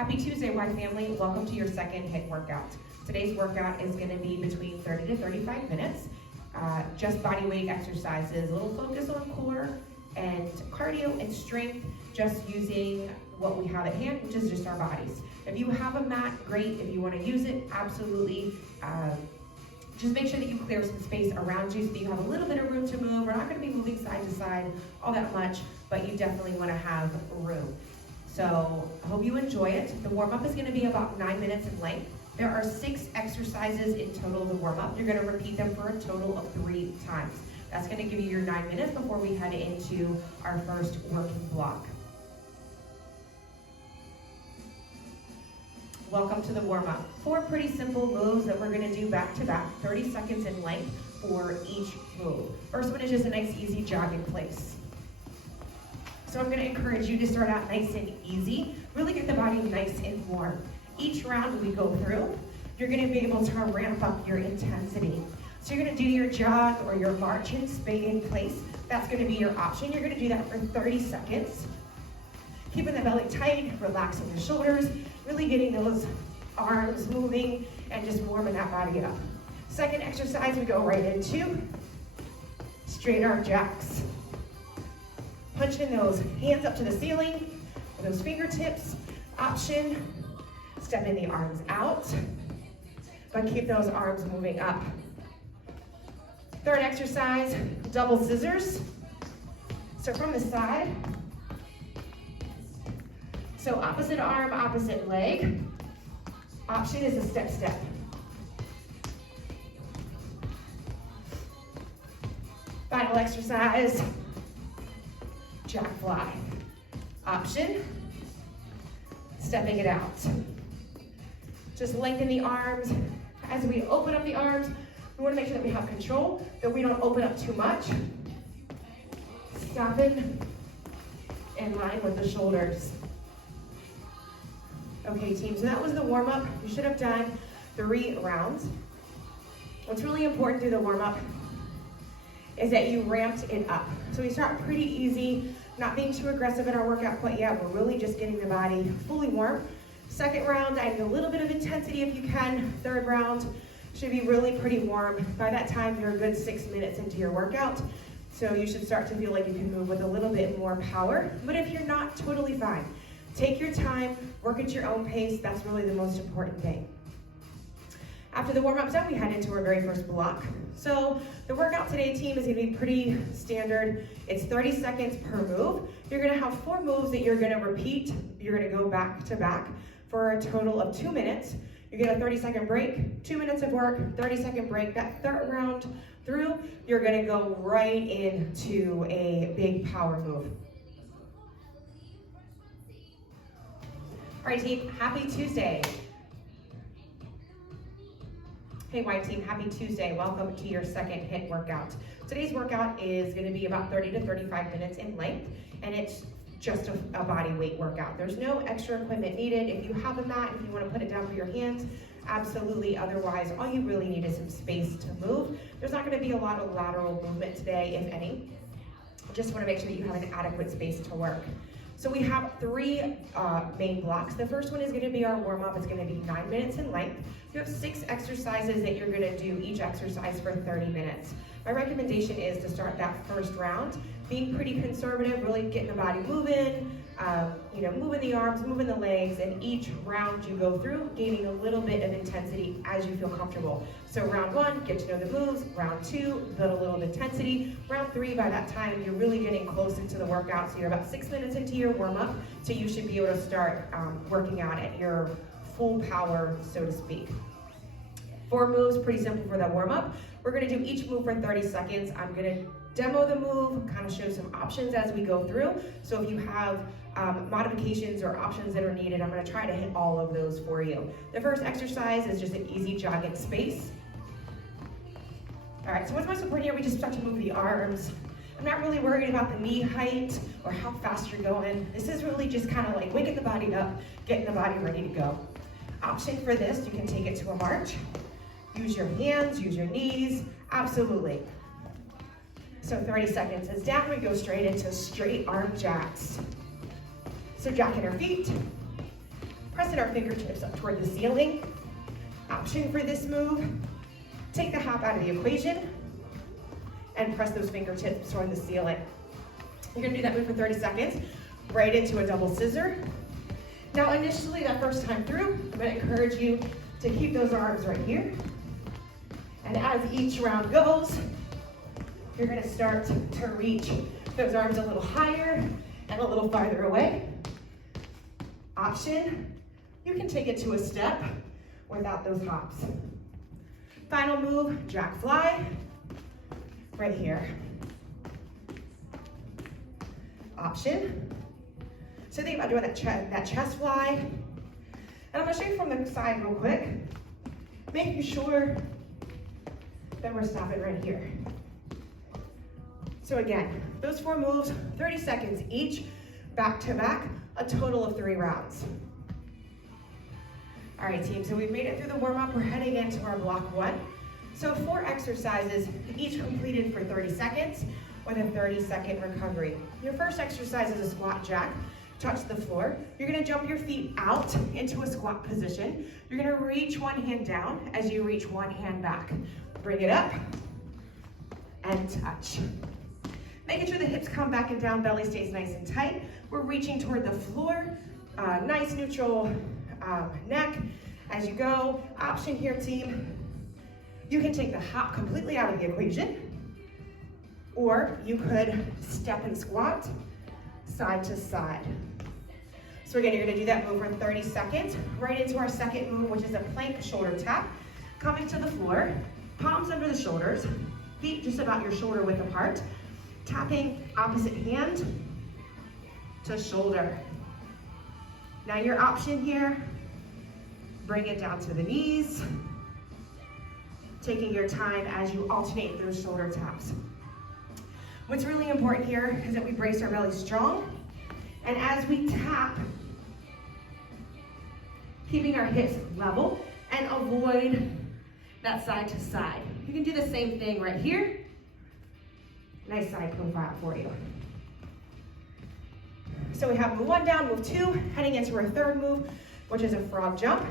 Happy Tuesday, Y family. Welcome to your second HIIT workout. Today's workout is going to be between 30 to 35 minutes. Just body weight exercises, a little focus on core and cardio and strength, just using what we have at hand, which is just our bodies. If you have a mat, great. If you want to use it, absolutely. Just make sure that you clear some space around you so that you have a little bit of room to move. We're not going to be moving side to side all that much, but you definitely want to have room. So I hope you enjoy it. The warm-up is going to be about 9 minutes in length. There are 6 exercises in total to warm up. You're going to repeat them for a total of 3 times. That's going to give you your 9 minutes before we head into our first working block. Welcome to the warm-up. 4 pretty simple moves that we're going to do back to back, 30 seconds in length for each move. First one is just a nice easy jog in place. So I'm going to encourage you to start out nice and easy, really get the body nice and warm. Each round we go through, you're going to be able to ramp up your intensity. So you're going to do your jog or your march in place. That's going to be your option. You're going to do that for 30 seconds. Keeping the belly tight, relaxing the shoulders, really getting those arms moving and just warming that body up. Second exercise we go right into straight arm jacks. Punching those hands up to the ceiling, those fingertips. Option, stepping the arms out, but keep those arms moving up. Third exercise, double scissors. So from the side, so opposite arm, opposite leg. Option is a step. Final exercise, jack fly. Option, stepping it out. Just lengthen the arms. As we open up the arms, we want to make sure that we have control, that we don't open up too much. Stopping in line with the shoulders. Okay, team, so that was the warm-up. You should have done 3 rounds. What's really important through the warm-up is that you ramped it up. So we start pretty easy, not being too aggressive in our workout quite yet. We're really just getting the body fully warm. Second round, adding a little bit of intensity if you can. Third round should be really pretty warm. By that time, you're a good 6 minutes into your workout. So you should start to feel like you can move with a little bit more power. But if you're not, totally fine. Take your time, work at your own pace. That's really the most important thing. After the warm-up's done, we head into our very first block. So the workout today, team, is going to be pretty standard. It's 30 seconds per move. You're going to have 4 moves that you're going to repeat. You're going to go back to back for a total of 2 minutes. You get a 30-second break, 2 minutes of work, 30-second break. That third round through, you're going to go right into a big power move. All right, team, happy Tuesday. Hey, Y team, happy Tuesday. Welcome to your second HIIT workout. Today's workout is going to be about 30 to 35 minutes in length, and it's just a body weight workout. There's no extra equipment needed. If you have a mat, if you want to put it down for your hands, absolutely. Otherwise, all you really need is some space to move. There's not going to be a lot of lateral movement today, if any. Just want to make sure that you have an adequate space to work. So we have 3 main blocks. The first one is going to be our warm-up. It's going to be 9 minutes in length. You have 6 exercises that you're going to do each exercise for 30 minutes. My recommendation is to start that first round being pretty conservative, really getting the body moving, moving the arms, moving the legs, and each round you go through, gaining a little bit of intensity as you feel comfortable. So round 1, get to know the moves. Round 2, build a little intensity. Round 3, by that time, you're really getting close into the workout. So you're about 6 minutes into your warm-up, so you should be able to start working out at your full power, so to speak. 4 moves, pretty simple for the warm-up. We're going to do each move for 30 seconds. I'm going to demo the move, kind of show some options as we go through. So if you have modifications or options that are needed, I'm going to try to hit all of those for you. The first exercise is just an easy jog in space. All right, so what's most important here, we just start to move the arms. I'm not really worried about the knee height or how fast you're going. This is really just kind of like waking the body up, getting the body ready to go. Option for this, you can take it to a march. Use your hands, use your knees, absolutely. So 30 seconds is down, we go straight into straight arm jacks. So jacking our feet, pressing our fingertips up toward the ceiling. Option for this move, take the hop out of the equation and press those fingertips toward the ceiling. You're gonna do that move for 30 seconds, right into a double scissor. Now initially, that first time through, I'm gonna encourage you to keep those arms right here. And as each round goes, you're gonna start to reach those arms a little higher and a little farther away. Option, you can take it to a step without those hops. Final move, jack fly, right here. Option. So think about doing that chest fly. And I'm gonna show you from the side real quick, making sure that we're stopping right here. So again, those 4 moves, 30 seconds each, back to back, a total of 3 rounds. All right, team, so we've made it through the warm-up. We're heading into our block 1. So 4 exercises, each completed for 30 seconds with a 30-second recovery. Your first exercise is a squat jack. Touch the floor. You're gonna jump your feet out into a squat position. You're gonna reach one hand down as you reach one hand back. Bring it up and touch. Making sure the hips come back and down, belly stays nice and tight. We're reaching toward the floor. Nice neutral neck as you go. Option here, team. You can take the hop completely out of the equation, or you could step and squat side to side. So again, you're gonna do that move for 30 seconds, right into our second move, which is a plank shoulder tap. Coming to the floor, palms under the shoulders, feet just about your shoulder width apart, tapping opposite hand to shoulder. Now your option here, bring it down to the knees, taking your time as you alternate those shoulder taps. What's really important here is that we brace our belly strong, and as we tap, keeping our hips level and avoid that side to side. You can do the same thing right here. Nice side profile for you. So we have move 1 down, move 2, heading into our third move, which is a frog jump.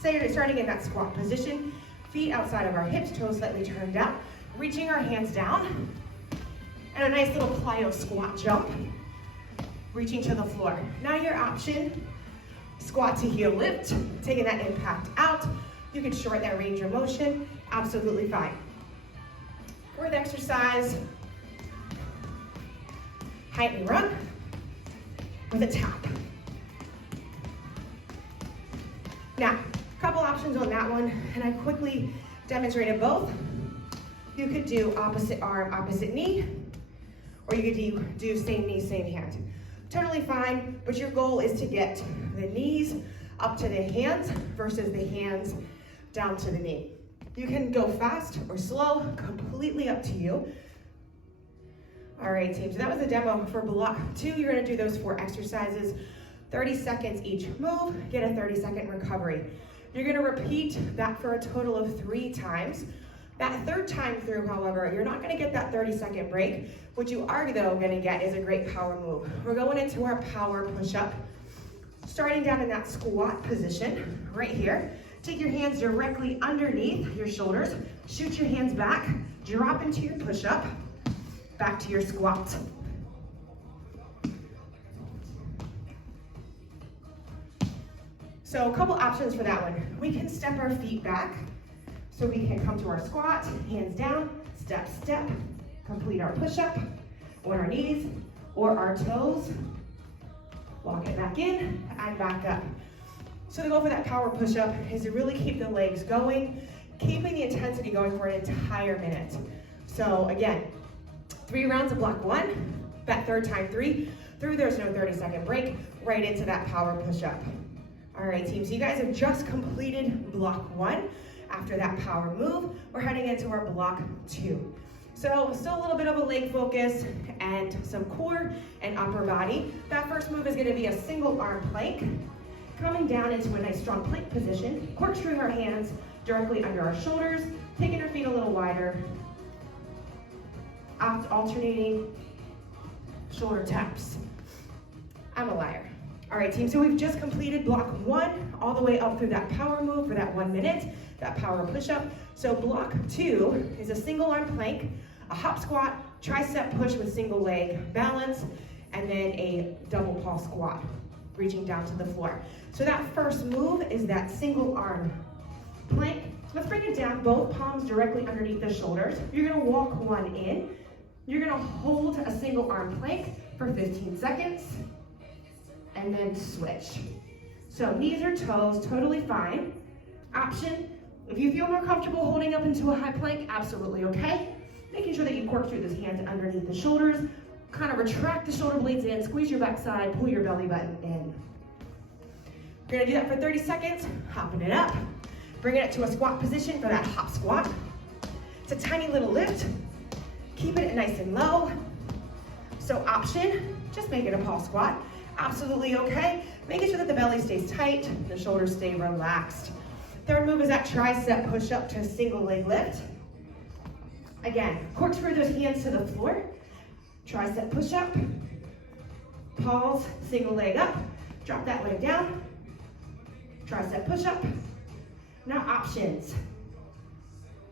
Starting in that squat position, feet outside of our hips, toes slightly turned out, reaching our hands down, and a nice little plyo squat jump, reaching to the floor. Now your option, squat to heel lift, taking that impact out. You can shorten that range of motion, absolutely fine. Fourth exercise, height and run with a tap. Now, a couple options on that one, and I quickly demonstrated both. You could do opposite arm, opposite knee, or you could do same knee, same hand. Totally fine, but your goal is to get the knees up to the hands versus the hands down to the knee. You can go fast or slow, completely up to you. All right, team, so that was the demo for block 2. You're gonna do those 4 exercises, 30 seconds each move, get a 30-second recovery. You're gonna repeat that for a total of 3 times. That third time through, however, you're not gonna get that 30-second break. What you are, though, gonna get is a great power move. We're going into our power push-up. Starting down in that squat position, right here. Take your hands directly underneath your shoulders. Shoot your hands back. Drop into your push-up. Back to your squat. So a couple options for that one. We can step our feet back. So we can come to our squat, hands down, step, step, complete our push-up on our knees or our toes. Walk it back in and back up. So the goal for that power push-up is to really keep the legs going, keeping the intensity going for an entire minute. So again, 3 rounds of block 1, that third time 3, through there's no 30-second break, right into that power push-up. All right, team, so you guys have just completed block 1. After that power move, we're heading into our block 2. So still a little bit of a leg focus and some core and upper body. That first move is gonna be a single arm plank. Coming down into a nice strong plank position, corkscrewing our hands directly under our shoulders, taking our feet a little wider, alternating shoulder taps. I'm a liar. All right, team, so we've just completed block 1 all the way up through that power move for that 1 minute, that power push-up. So block 2 is a single arm plank, a hop squat, tricep push with single leg balance, and then a double paw squat, reaching down to the floor. So that first move is that single arm plank. Let's bring it down, both palms directly underneath the shoulders. You're gonna walk 1 in. You're gonna hold a single arm plank for 15 seconds, and then switch. So knees or toes, totally fine. Option, if you feel more comfortable holding up into a high plank, absolutely okay. Making sure that you cork through those hands underneath the shoulders, kind of retract the shoulder blades in, squeeze your backside, pull your belly button in. You're gonna do that for 30 seconds, hopping it up, bringing it to a squat position for that hop squat. It's a tiny little lift, keeping it nice and low. So option, just make it a paw squat. Absolutely okay. Making sure that the belly stays tight, the shoulders stay relaxed. Third move is that tricep push up to a single leg lift. Again, corkscrew those hands to the floor. Tricep push up, pause, single leg up, drop that leg down. Tricep push up. Now options.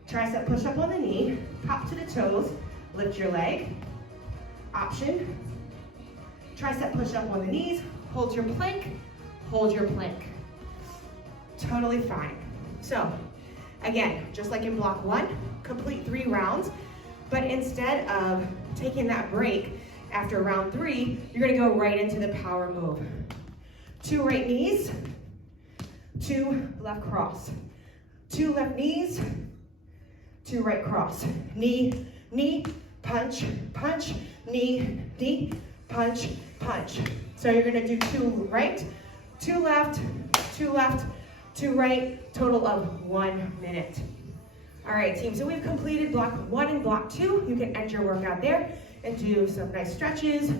Tricep push up on the knee, pop to the toes, lift your leg. Option. Tricep push up on the knees, hold your plank, hold your plank. Totally fine. So, again, just like in block 1, complete 3 rounds, but instead of taking that break after round 3, you're gonna go right into the power move. 2 right knees, 2 left cross. 2 left knees, 2 right cross. Knee, knee, punch, punch, knee, knee, punch, punch. So you're gonna do 2 right, 2 left, 2 left, 2 right, total of 1 minute. All right, team, so we've completed block 1 and block 2. You can end your workout there and do some nice stretches,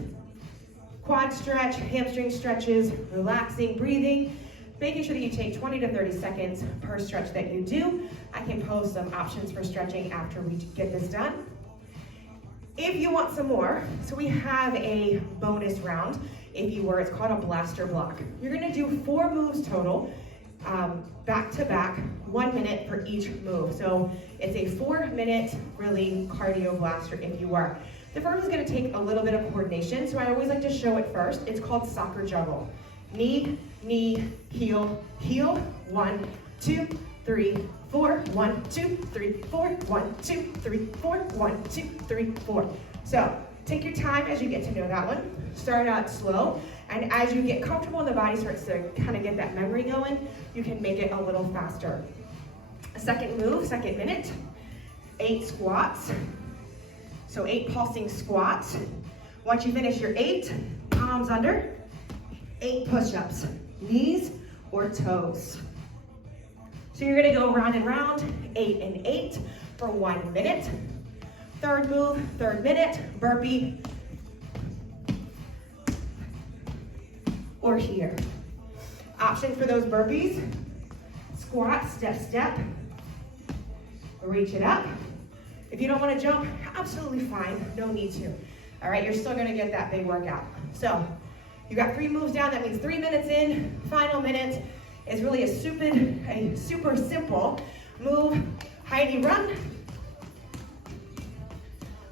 quad stretch, hamstring stretches, relaxing, breathing, making sure that you take 20 to 30 seconds per stretch that you do. I can post some options for stretching after we get this done. If you want some more, so we have a bonus round, if you were, it's called a blaster block. You're gonna do 4 moves total, back to back, 1 minute for each move. So it's a 4-minute, really cardio blaster if you were. The first is gonna take a little bit of coordination, so I always like to show it first. It's called soccer juggle. Knee, knee, heel, heel, 1, 2, 3, 4, 1, 2, 3, 4, 1, 2, 3, 4, 1, 2, 3, 4. So take your time as you get to know that one. Start out slow, and as you get comfortable and the body starts to kind of get that memory going, you can make it a little faster. A second move, second minute, 8 squats. So 8 pulsing squats. Once you finish your 8, palms under, 8 push-ups, knees or toes. So you're gonna go round and round, 8 and 8 for 1 minute. Third move, third minute, burpee, or here. Option for those burpees, squat, step, step, reach it up. If you don't wanna jump, absolutely fine, no need to. All right, you're still gonna get that big workout. So, you got 3 moves down, that means 3 minutes in, final minute is really a super simple move, high knee run,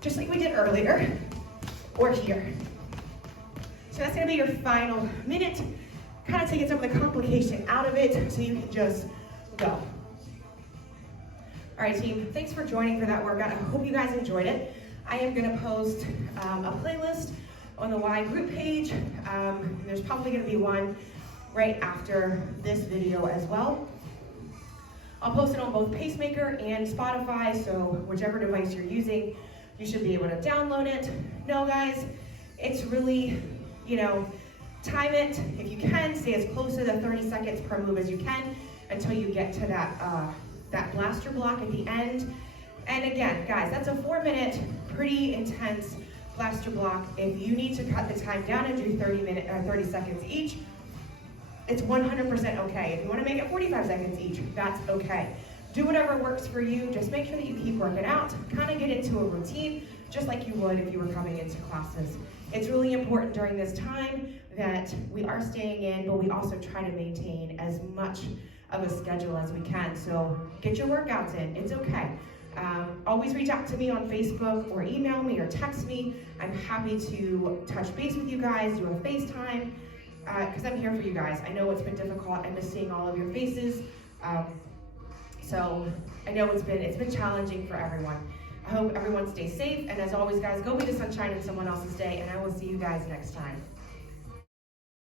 just like we did earlier, or here. So that's gonna be your final minute, kind of taking some of the complication out of it so you can just go. All right, team, thanks for joining for that workout. I hope you guys enjoyed it. I am gonna post a playlist on the Y group page. There's probably gonna be one right after this video as well. I'll post it on both Pacemaker and Spotify, so whichever device you're using, you should be able to download it. No, guys, it's really, time it if you can. Stay as close to the 30 seconds per move as you can until you get to that blaster block at the end. And again, guys, that's a 4-minute, pretty intense blaster block. If you need to cut the time down and do 30 seconds each, it's 100% okay. If you want to make it 45 seconds each, that's okay. Do whatever works for you. Just make sure that you keep working out. Kind of get into a routine, just like you would if you were coming into classes. It's really important during this time that we are staying in, but we also try to maintain as much of a schedule as we can. So get your workouts in, it's okay. Always reach out to me on Facebook or email me or text me. I'm happy to touch base with you guys, do a FaceTime, because I'm here for you guys. I know it's been difficult. I miss seeing all of your faces. So I know it's been challenging for everyone. I hope everyone stays safe, and as always, guys, go be the sunshine in someone else's day, and I will see you guys next time.